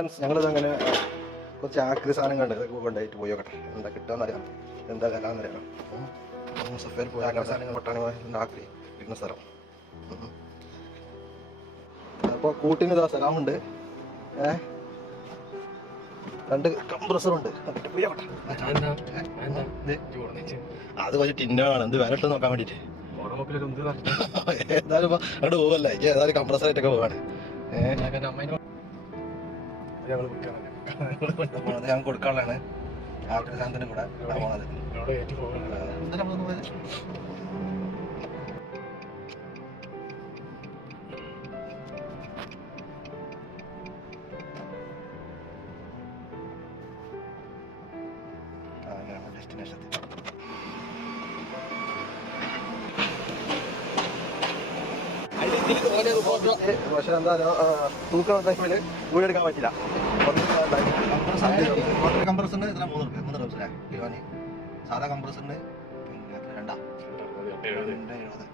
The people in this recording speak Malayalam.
ഫ്രണ്ട്സ് ഞങ്ങളിത് അങ്ങനെ കുറച്ച് ആക്രി സാധനം കണ്ട് ഇതൊക്കെ കൊണ്ടുപോയിട്ട് പോയി നോക്കട്ടെ എന്താ കിട്ടാന്നറിയാം എന്താ കലാന്നറിയാം സഫേൽ പോയി ആക്രി സാധനങ്ങൾ കൊട്ടാണ് ആക്രി കിട്ടുന്ന സ്ഥലം. അപ്പോൾ കൂട്ടിന് ഇതാ സ്ഥലമുണ്ട്, രണ്ട് കംപ്രസറുണ്ട്. അത് കുറച്ച് ടിന്നാണ്, എന്ത് വില ഇട്ട് നോക്കാൻ വേണ്ടിട്ട്. ഏതായാലും അങ്ങോട്ട് പോവല്ലേ, ഏതായാലും കംപ്രസറായിട്ടൊക്കെ പോവാണ്. ഞാൻ കൊടുക്കാനുള്ളതാണ് ആക്രി സാധനത്തിന് കൂടെ പോണത്. ഡെസ്റ്റിനേഷൻ പക്ഷെ എന്താ തൂക്കം ടൈമിൽ വീടെടുക്കാൻ പറ്റില്ല. കംപ്രസറിന് ഇത്ര 3 രൂപ കിലോന്, സാധാ കംപ്രസറിന് പിന്നെ 2.70